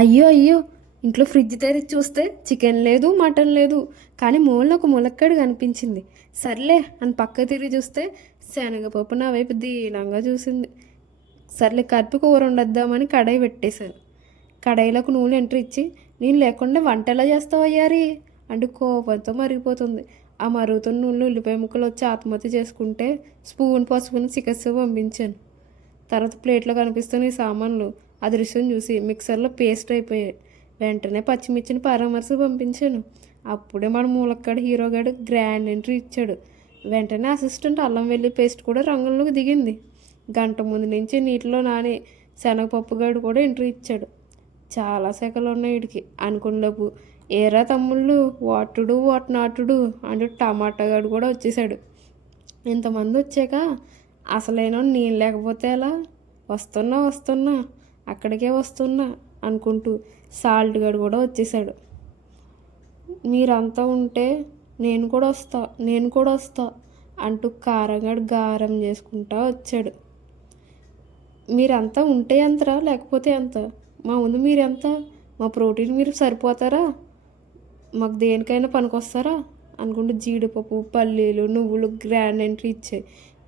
అయ్యో అయ్యో, ఇంట్లో ఫ్రిడ్జ్ తెరిచి చూస్తే చికెన్ లేదు, మటన్ లేదు. కానీ మూలన ఒక ములక్కాడు కనిపించింది. సర్లే అని పక్క తిరిగి చూస్తే శనగపప్పు నా వైపు దీనంగా చూసింది. సర్లే కలిపి కూర వండొద్దామని కడాయి పెట్టేశాను. కడాయిలోకి నూనె ఎంట్రీ ఇచ్చి, నేను లేకుండా వంట ఎలా చేస్తావు అయ్యారి అంటూ కోపంతో మరిగిపోతుంది. ఆ మరుగుతున్న నూనెలో ఉల్లిపాయ ముక్కలు వచ్చి ఆత్మహత్య చేసుకుంటే స్పూన్ పసుపుని చికిత్స పంపించాను. తర్వాత ప్లేట్లో కనిపిస్తున్న ఈ సామాన్లు ఆ దృశ్యం చూసి మిక్సర్లో పేస్ట్ అయిపోయాయి. వెంటనే పచ్చిమిర్చిని పరామర్శ పంపించాను. అప్పుడే మన మూలక్కాడు హీరోగాడు గ్రాండ్ ఎంట్రీ ఇచ్చాడు. వెంటనే అసిస్టెంట్ అల్లం వెల్లి పేస్ట్ కూడా రంగంలోకి దిగింది. గంట ముందు నుంచి నీటిలో నాని శనగపప్పుగాడు కూడా ఎంట్రీ ఇచ్చాడు. చాలా శాఖలు ఉన్నాయి వీడికి అనుకున్నలోపు ఏరా తమ్ముళ్ళు వాటుడు వాట్ నాటుడు అంటూ టమాటాగాడు కూడా వచ్చేసాడు. ఇంతమంది వచ్చాక అసలైన నేను లేకపోతే ఎలా? వస్తున్నా వస్తున్నా అక్కడికే వస్తున్నా అనుకుంటూ సాల్ట్ గడు కూడా వచ్చేసాడు. మీరంతా ఉంటే నేను కూడా వస్తా అంటూ కారంగాడు గారం చేసుకుంటా వచ్చాడు. మీరంతా ఉంటే ఎంతరా లేకపోతే ఎంత? మా ముందు మీరెంత? మా ప్రోటీన్ మీరు సరిపోతారా? మాకు దేనికైనా పనికొస్తారా అనుకుంటూ జీడిపప్పు పల్లీలు నువ్వులు గ్రాండ్ ఎంట్రీ ఇచ్చాయి.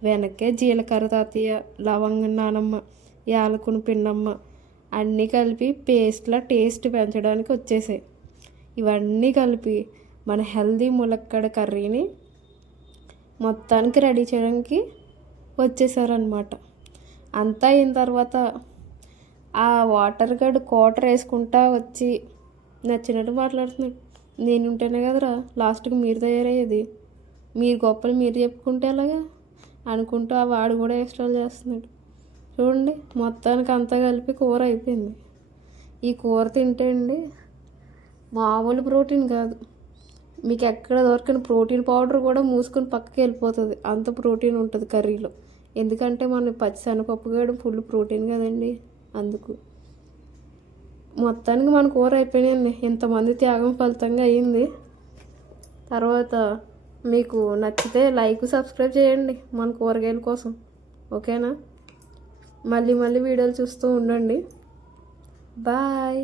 వెనక్కే జీలకర్ర తాతయ్య, లవంగ నానమ్మ, యాలకుని పిండమ్మ అన్నీ కలిపి పేస్ట్లా టేస్ట్ పెంచడానికి వచ్చేసాయి. ఇవన్నీ కలిపి మన హెల్దీ ములక్కడ కర్రీని మొత్తానికి రెడీ చేయడానికి వచ్చేసారనమాట. అంతా అయిన తర్వాత ఆ వాటర్ గడు కోటర్ వేసుకుంటా వచ్చి నచ్చినట్టు మాట్లాడుతున్నాడు. నేను ఉంటేనే కదరా లాస్ట్కి మీరు తయారయ్యేది, మీరు గొప్పలు మీరు చెప్పుకుంటే ఎలాగా అనుకుంటూ ఆ వాడు కూడా ఎక్స్ట్రాలు చేస్తున్నాడు. చూడండి మొత్తానికి అంతా కలిపి కూర అయిపోయింది. ఈ కూర తింటే అండి మామూలు ప్రోటీన్ కాదు, మీకు ఎక్కడ దొరికిన ప్రోటీన్ పౌడర్ కూడా మూసుకొని పక్కకి వెళ్ళిపోతుంది. అంత ప్రోటీన్ ఉంటుంది కర్రీలో. ఎందుకంటే మన పచ్చిశనగపప్పు కూడా ఫుల్ ప్రోటీన్ కదండి. అందుకు మొత్తానికి మన కూర అయిపోయినాయండి. ఇంతమంది త్యాగం ఫలితంగా అయ్యింది. తర్వాత మీకు నచ్చితే లైక్ సబ్స్క్రైబ్ చేయండి మన కూరగాయల కోసం. ఓకేనా? మళ్ళీ వీడియోలు చూస్తూ ఉండండి. బాయ్.